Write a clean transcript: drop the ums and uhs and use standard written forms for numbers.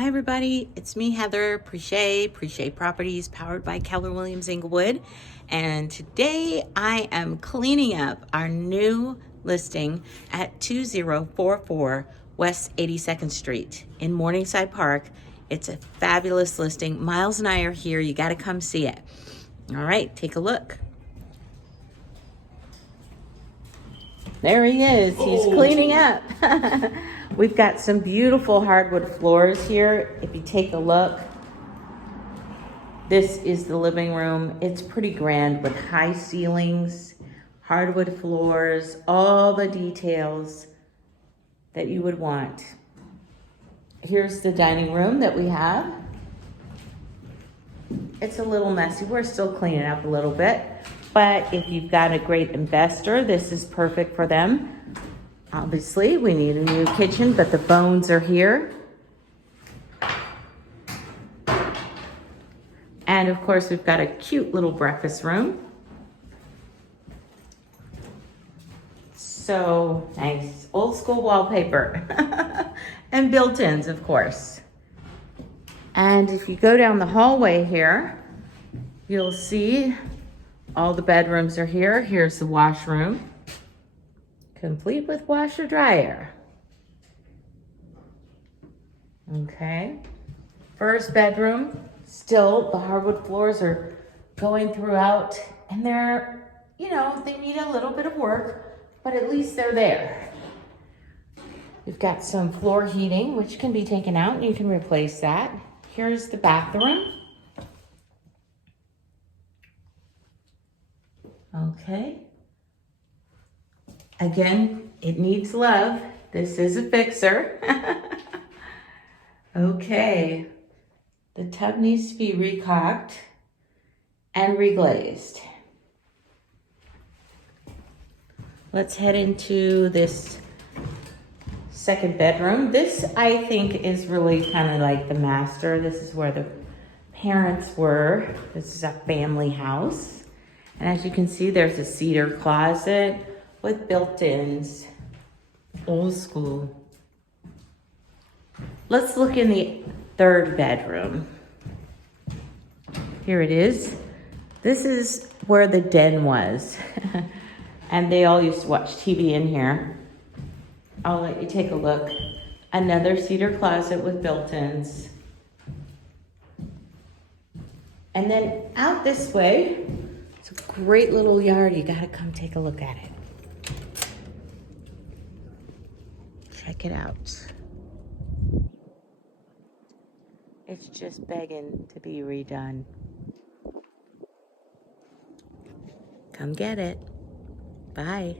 Hi everybody, it's me Heather Preche Properties, powered by Keller Williams Inglewood, and today I am cleaning up our new listing at 2044 West 82nd Street in Morningside Park. It's a fabulous listing. Miles and I are here. You got to come see it. All right, take a look. There he is. He's cleaning up. We've got some beautiful hardwood floors here. If you take a look, this is the living room. It's pretty grand with high ceilings, hardwood floors, all the details that you would want. Here's the dining room that we have. It's a little messy. We're still cleaning up a little bit, but if you've got a great investor, this is perfect for them. Obviously, we need a new kitchen, but the bones are here. And of course, we've got a cute little breakfast room. So nice, old school wallpaper and built-ins, of course. And if you go down the hallway here, you'll see all the bedrooms are here. Here's the washroom, complete with washer dryer. Okay, first bedroom, still the hardwood floors are going throughout, and they're, they need a little bit of work, but at least they're there. We've got some floor heating, which can be taken out and you can replace that. Here's the bathroom. Okay. Again, it needs love. This is a fixer. Okay. The tub needs to be recocked and reglazed. Let's head into this second bedroom. This, I think, is really kind of like the master. This is where the parents were. This is a family house. And as you can see, there's a cedar closet with built-ins, old school. Let's look in the third bedroom. Here it is. This is where the den was. And they all used to watch TV in here. I'll let you take a look. Another cedar closet with built-ins. And then out this way, it's a great little yard. You gotta come take a look at it. Check it out. It's just begging to be redone. Come get it. Bye.